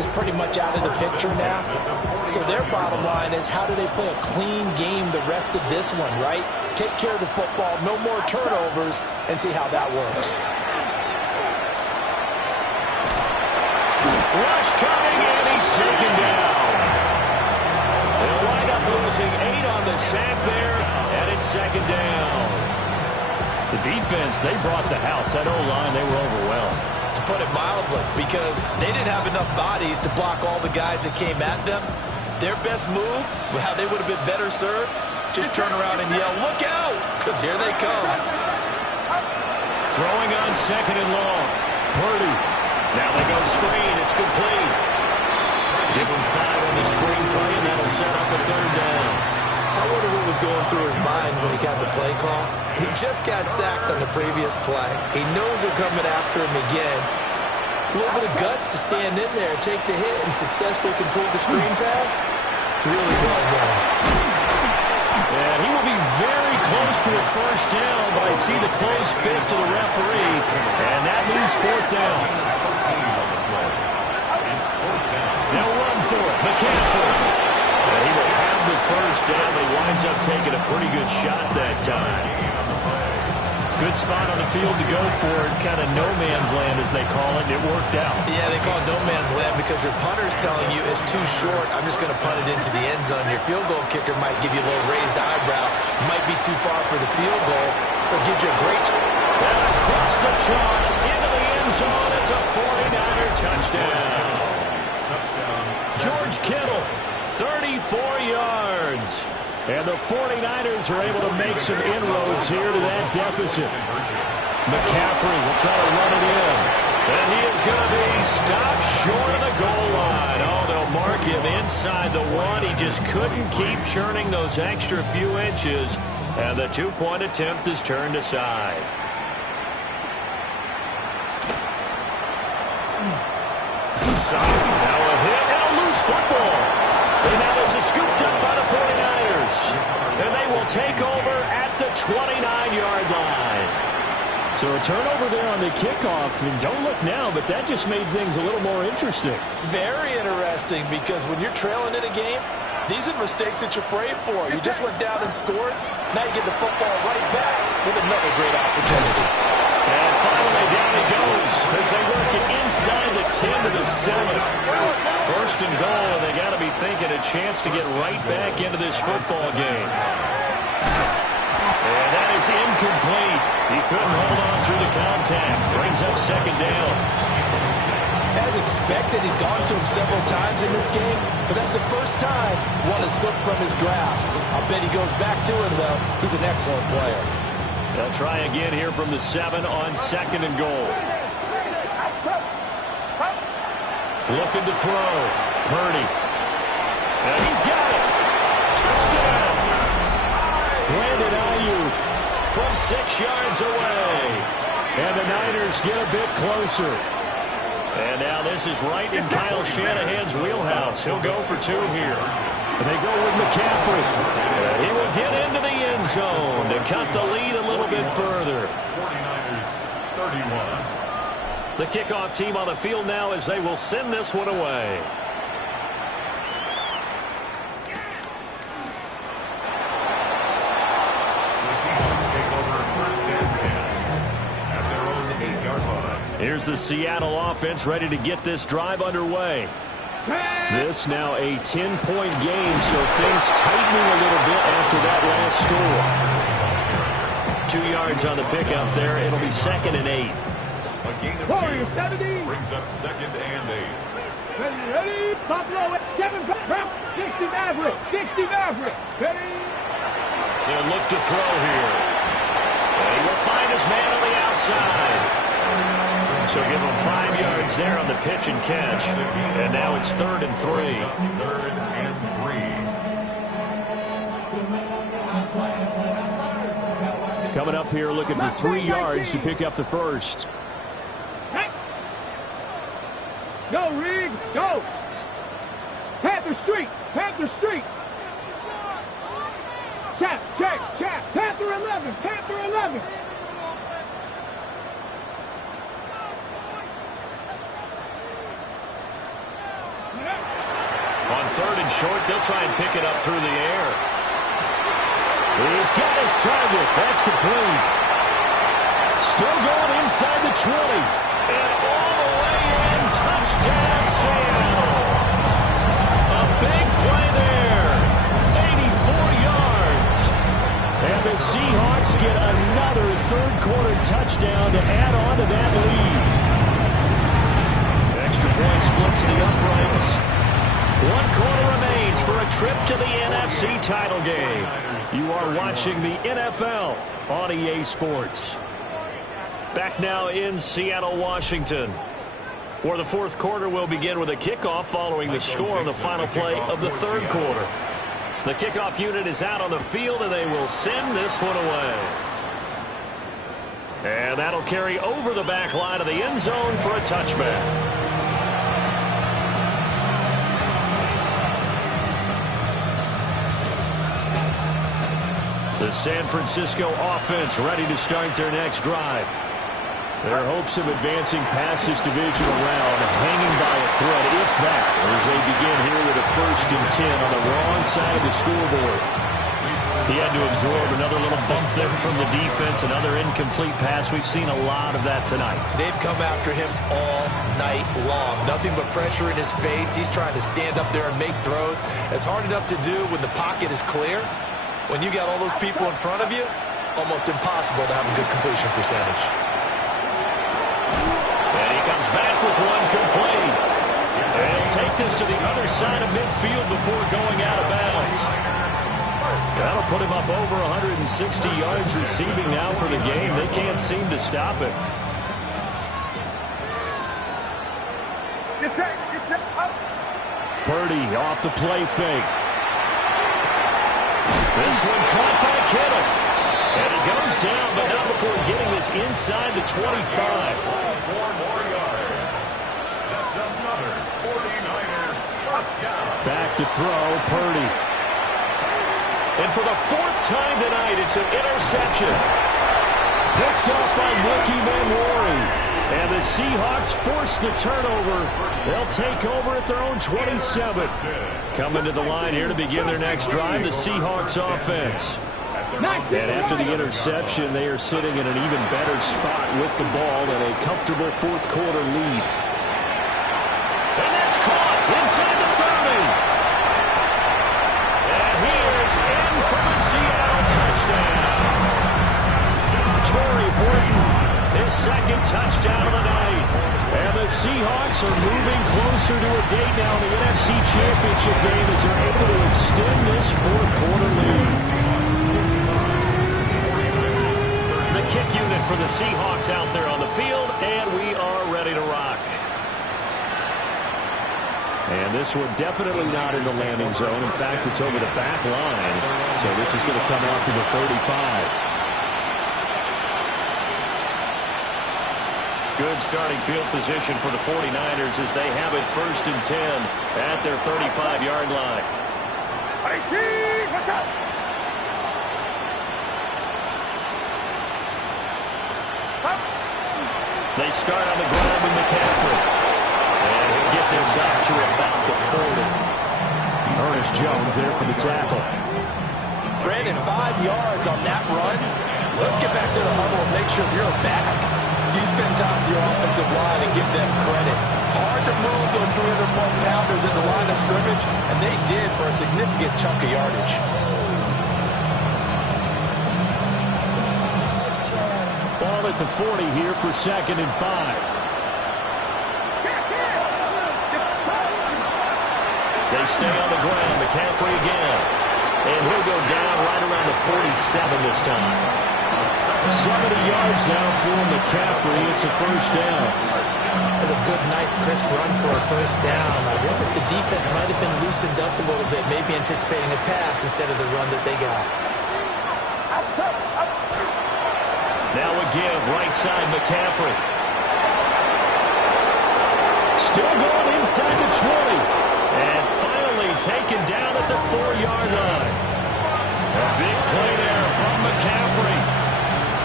is pretty much out of the picture now. So their bottom line is, how do they play a clean game the rest of this one, right? Take care of the football, no more turnovers, and see how that works. Rush coming, and he's taken down. They'll wind up losing 8 on the sack there, and it's second down. The defense, they brought the house. That O-line, they were overwhelmed. To put it mildly, because they didn't have enough bodies to block all the guys that came at them. Their best move, how they would have been better served, just turn around and yell, "Look out!" Because here they come. Throwing on second and long. Purdy. Now they go screen. It's complete. Give him 5 on the screen play, and that'll set up a third down. I wonder what was going through his mind when he got the play call. He just got sacked on the previous play. He knows they're coming after him again. A little bit of guts to stand in there, take the hit, and successfully complete the screen pass. Really well done. And he will be very close to a first down, but I see the closed fist of the referee, and that means fourth down. They'll run for it. McCaffrey. And he will have the first down. He winds up taking a pretty good shot that time. Good spot on the field to go for it. Kind of no man's land, as they call it. It worked out. Yeah, they call it no man's land because your punter's telling you it's too short. I'm just going to punt it into the end zone. Your field goal kicker might give you a little raised eyebrow. Might be too far for the field goal. So it gives you a great... And across the chalk, into the end zone. It's a 49er touchdown. George Kittle, 34 yards. And the 49ers are able to make some inroads here to that deficit. McCaffrey will try to run it in. And he is going to be stopped short of the goal line. Oh, they'll mark him inside the 1. He just couldn't keep churning those extra few inches. And the 2-point attempt is turned aside. Now a hit and a loose football. And now this is scooped up by the 49ers. And they will take over at the 29-yard line. So a turnover there on the kickoff. And don't look now, but that just made things a little more interesting. Very interesting, because when you're trailing in a game, these are the mistakes that you pray for. You just went down and scored. Now you get the football right back with another great opportunity. And finally down it goes as they work it inside the 10 to the 7. First and goal, and they got to be thinking a chance to get right back into this football game. And that is incomplete. He couldn't hold on through the contact. Brings up second down. As expected, he's gone to him several times in this game, but that's the first time one has slipped from his grasp. I'll bet he goes back to him, though. He's an excellent player. They'll try again here from the 7 on second and goal. Looking to throw. Purdy. And he's got it. Touchdown. Brandon Ayuk from 6 yards away. And the Niners get a bit closer. And now this is right in Kyle Shanahan's wheelhouse. He'll go for 2 here. And they go with McCaffrey. And he will get into the end zone to cut the lead a little bit further. 49ers 31. The kickoff team on the field now as they will send this one away. The Seahawks take over first and 10 at their own 8-yard line. Here's the Seattle offense ready to get this drive underway. This now a 10-point game, so things tightening a little bit after that last score. 2 yards on the pickup there. It'll be second and 8. A gain of 2 brings up second and 8. Ready, Buffalo, 7, 60 Maverick, 60 Maverick, ready. They'll look to throw here. And he will find his man on the outside. So give him 5 yards there on the pitch and catch. And now it's third and 3. Third and 3. Coming up here looking for 3 yards to pick up the first. Go, Reed, go. Panther Street, Panther Street. Chap, check, chap. Panther 11, Panther 11. On 3rd and short, they'll try and pick it up through the air. He's got his target. That's complete. Still going inside the 20. And all the way in. Touchdown, Seattle. A big play there. 84 yards. And the Seahawks get another third-quarter touchdown to add on to that lead. Extra point splits the uprights. 1 quarter remains for a trip to the NFC title game. You are watching the NFL on EA Sports. Back now in Seattle, Washington, where the 4th quarter will begin with a kickoff following the score on the final play of the 3rd quarter. The kickoff unit is out on the field, and they will send this one away. And that'll carry over the back line of the end zone for a touchback. The San Francisco offense ready to start their next drive. Their hopes of advancing past this divisional round hanging by a thread, if that, as they begin here with a 1st and 10 on the wrong side of the scoreboard. He had to absorb another little bump there from the defense, another incomplete pass. We've seen a lot of that tonight. They've come after him all night long. Nothing but pressure in his face. He's trying to stand up there and make throws. It's hard enough to do when the pocket is clear. When you got all those people in front of you, almost impossible to have a good completion percentage. And he comes back with one complete. And take this to the other side of midfield before going out of bounds. That'll put him up over 160 yards receiving now for the game. They can't seem to stop it. Purdy off the play fake. This one caught by Kittle. And he goes down, but not before getting this inside the 25. 4 more yards. That's another 49er touchdown. Back to throw, Purdy. And for the 4th time tonight, it's an interception. Picked up by Nicky Manwari. And the Seahawks force the turnover. They'll take over at their own 27. Coming to the line here to begin their next drive, the Seahawks offense. And after the interception, they are sitting in an even better spot with the ball and a comfortable 4th quarter lead. And that's caught inside the 30. And here's in for the Seattle touchdown. Torrey Horton, his 2nd touchdown of the night. And the Seahawks are moving closer to a date now in the NFC Championship game as they're able to extend this 4th quarter lead. The kick unit for the Seahawks out there on the field, and we are ready to rock. And this one definitely not in the landing zone. In fact, it's over the back line. So this is going to come out to the 35. Good starting field position for the 49ers as they have it 1st and 10 at their 35-yard line. They start on the ground with McCaffrey. And he'll get this up to about the 40. Ernest Jones there for the tackle. Brandon, 5 yards on that run. Let's get back to the huddle and make sure you're back. You spend time with your offensive line and give them credit. Hard to move those 300-plus pounders in the line of scrimmage, and they did for a significant chunk of yardage. Ball at the 40 here for 2nd and 5. They stay on the ground. McCaffrey again. And he'll go down right around the 47 this time. 70 yards now for McCaffrey. It's a 1st down. That's a good, nice, crisp run for a 1st down. I wonder if the defense might have been loosened up a little bit, maybe anticipating a pass instead of the run that they got. Now a give, right side, McCaffrey. Still going inside the 20. And finally taken down at the 4-yard line. A big play there from McCaffrey.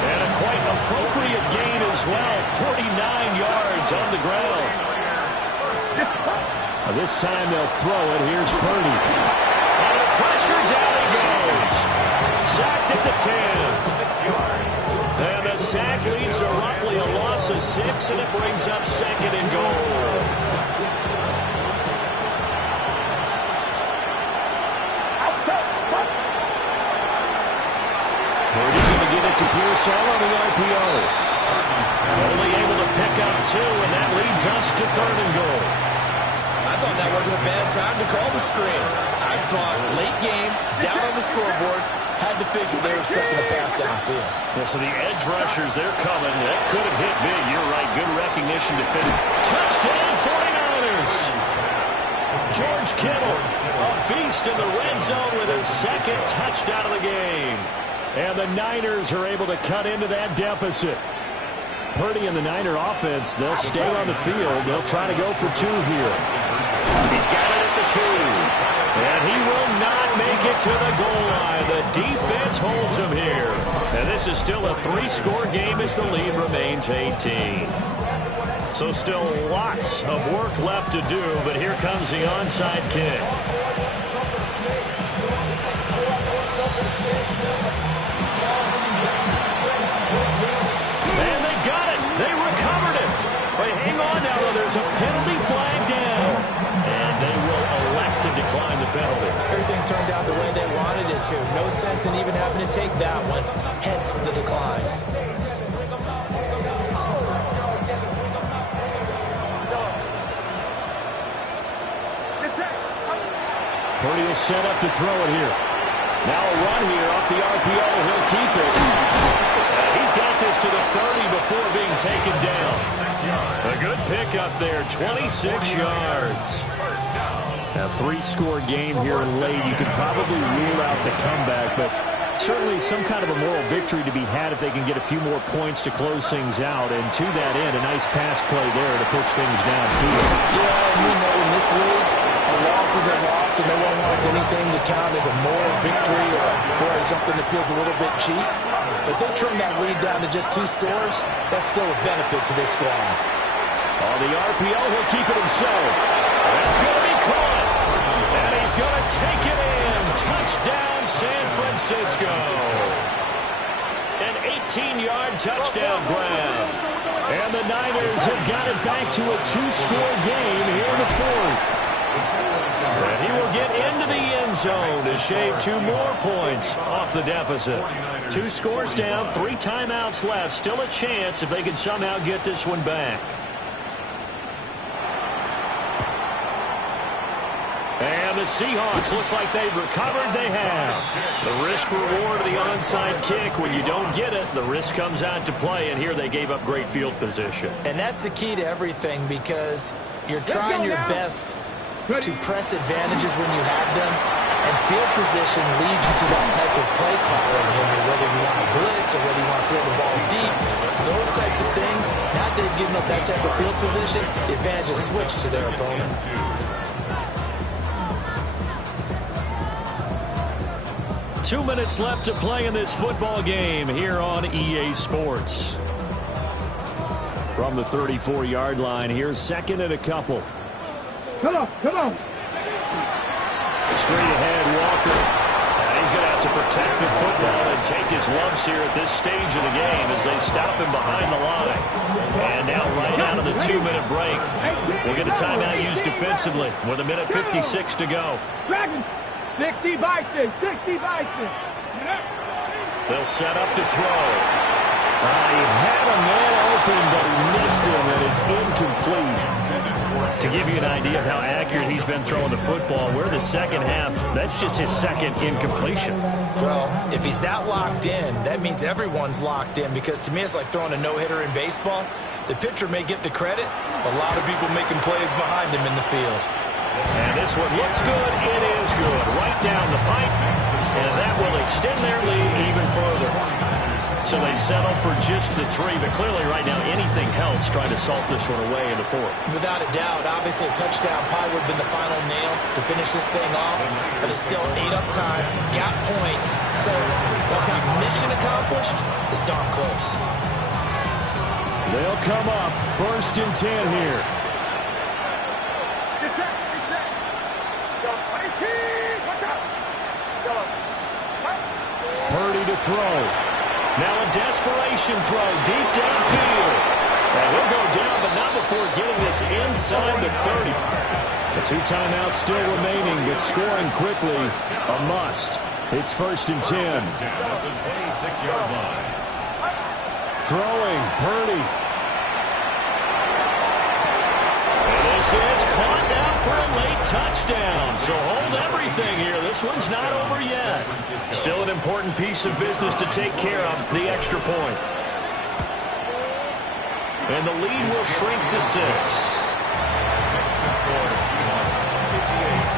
And a quite appropriate gain as well. 49 yards on the ground. This time they'll throw it. Here's Purdy. Under pressure, down he goes. Sacked at the 10. And the sack leads to roughly a loss of 6, and it brings up 2nd and goal. Purdy's going to give it to Pearsall on the RPO. Only able to pick up 2, and that leads us to 3rd and goal. I thought that wasn't a bad time to call the screen. I thought late game, down on the scoreboard, had to figure they were expecting a pass downfield. Yeah, so the edge rushers, they're coming. That could have hit big. You're right. Good recognition to finish. Touchdown, 49ers! George Kittle, a beast in the red zone with his 2nd touchdown of the game. And the Niners are able to cut into that deficit. Purdy and the Niner offense, they'll stay on the field. They'll try to go for 2 here. He's got it at the 2. And he will not make it to the goal line. The defense holds him here. And this is still a 3-score game as the lead remains 18. So still lots of work left to do, but here comes the onside kick. And they got it. They recovered it. But hang on now, though. There's a penalty flag down. And they will elect to decline the penalty. Everything turned out the way they wanted it to. No sense in even having to take that one. Hence the decline. Purdy will set up to throw it here. Now a run here off the RPO. He'll keep it. He's got this to the 30 before being taken down. A good pickup there, 26 yards. A 3-score game here late. You could probably rule out the comeback, but certainly some kind of a moral victory to be had if they can get a few more points to close things out. And to that end, a nice pass play there to push things downfield. Yeah, you know, in this league, a loss is a loss, and no one wants anything to count as a moral victory or as something that feels a little bit cheap. If they trim that lead down to just 2 scores, that's still a benefit to this squad. On the RPO, he'll keep it himself. That's going to be caught. And he's going to take it in. Touchdown, San Francisco. An 18-yard touchdown grab. And the Niners have got it back to a 2-score game here in the 4th. And he will get into the end zone to shave 2 more points off the deficit. 2 scores down, 3 timeouts left. Still a chance if they can somehow get this one back. And the Seahawks, looks like they've recovered. They have. The risk reward of the onside kick. When you don't get it, the risk comes out to play. And here they gave up great field position. And that's the key to everything, because you're trying your best to press advantages when you have them, and field position leads you to that type of play calling, whether you want to blitz or whether you want to throw the ball deep. Those types of things, now they've given up that type of field position, the advantage is switched to their opponent. Two minutes left to play in this football game here on EA Sports. From the 34-yard line, here's 2nd and a couple. Come on, come on. Straight ahead, Walker. And he's going to have to protect the football and take his lumps here at this stage of the game as they stop him behind the line. And now right out of the 2-minute break, we'll get a timeout used defensively with 1:56 to go. Dragons, 60 Bison, 60 Bison. They'll set up to throw. He had a man open, but he missed him, and it's incomplete. To give you an idea of how accurate he's been throwing the football, we're the second half. That's just his 2nd incompletion. Well, if he's that locked in, that means everyone's locked in, because to me it's like throwing a no-hitter in baseball. The pitcher may get the credit, a lot of people making plays behind him in the field. And this one looks good. It is good. Right down the pipe. And that will extend their lead even further. So they settle for just the 3. But clearly right now anything helps trying to salt this one away in the 4th. Without a doubt, obviously a touchdown probably would have been the final nail to finish this thing off. But it's still 8 up time. Got points. So while it's not mission accomplished, it's darn close. They'll come up 1st and 10 here. to throw. Now a desperation throw deep downfield. And he'll go down, but not before getting this inside the 30. The 2 timeouts still remaining, but scoring quickly, a must. It's 1st and 10. At the 26-yard line. Throwing, Purdy. And this is caught now for a late touchdown. So hold everything here. This one's not over yet. Still an important piece of business to take care of, the extra point. And the lead will shrink to 6. Next to score, Seahawks 58,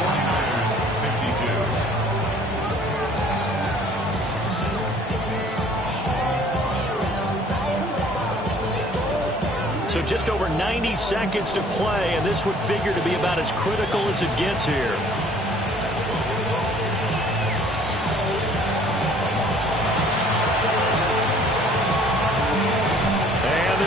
49ers 52. So just over 90 seconds to play, and this would figure to be about as critical as it gets here.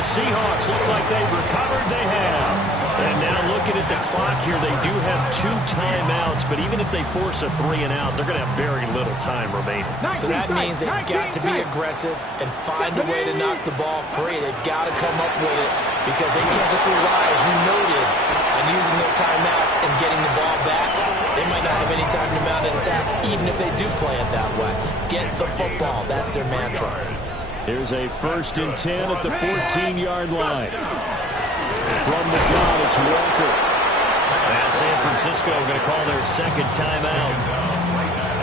Seahawks, looks like they've recovered. They have. And now looking at the clock here, they do have 2 timeouts, but even if they force a 3-and-out, they're going to have very little time remaining. So that means they've got to be aggressive and find a way to knock the ball free. They've got to come up with it because they can't just rely, as you noted, on using their timeouts and getting the ball back. They might not have any time to mount an attack, even if they do play it that way. Get the football. That's their mantra. Here's a 1st and 10 at the 14-yard line. From the gun, it's Walker. And San Francisco going to call their 2nd timeout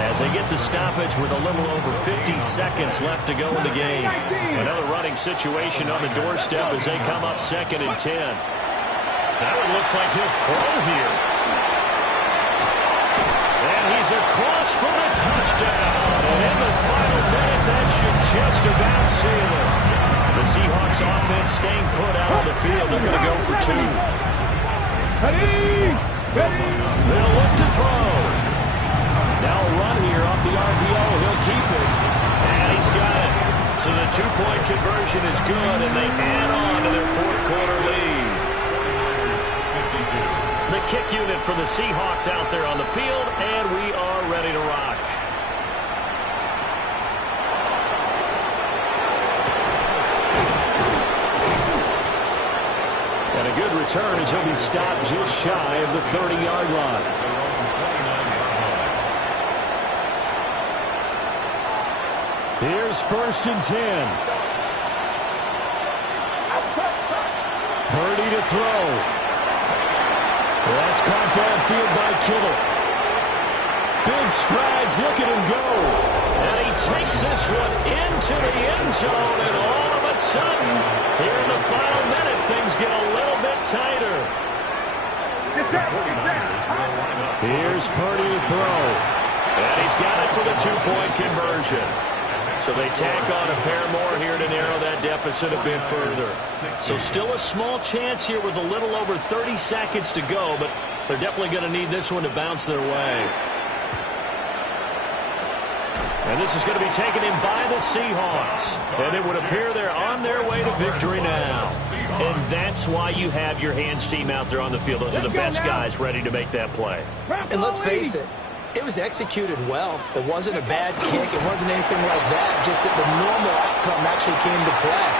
as they get the stoppage with a little over 50 seconds left to go in the game. Another running situation on the doorstep as they come up 2nd and 10. Now it looks like he'll throw here. And he's across for a touchdown. And in the final minute, that should just about seal it. The Seahawks offense staying put out on the field. They're going to go for 2. They'll look to throw. Now a run here off the RPO. He'll keep it. And he's got it. So the 2-point conversion is good, and they add on to their 4th quarter lead. The kick unit for the Seahawks out there on the field, and we are ready to rock. And a good return as he'll be stopped just shy of the 30-yard line. Here's 1st and 10. Purdy to throw. That's caught downfield by Kittle. Big strides, look at him go. And he takes this one into the end zone, and all of a sudden, here in the final minute, things get a little bit tighter. Here's Purdy to throw. And he's got it for the 2-point conversion. So they tack on a pair more here to narrow that deficit a bit further. So still a small chance here with a little over 30 seconds to go, but they're definitely going to need this one to bounce their way. And this is going to be taken in by the Seahawks. And it would appear they're on their way to victory now. And that's why you have your hands team out there on the field. Those are the best guys ready to make that play. And let's face it, it was executed well. It wasn't a bad kick. It wasn't anything like that. Just that the normal outcome actually came to play.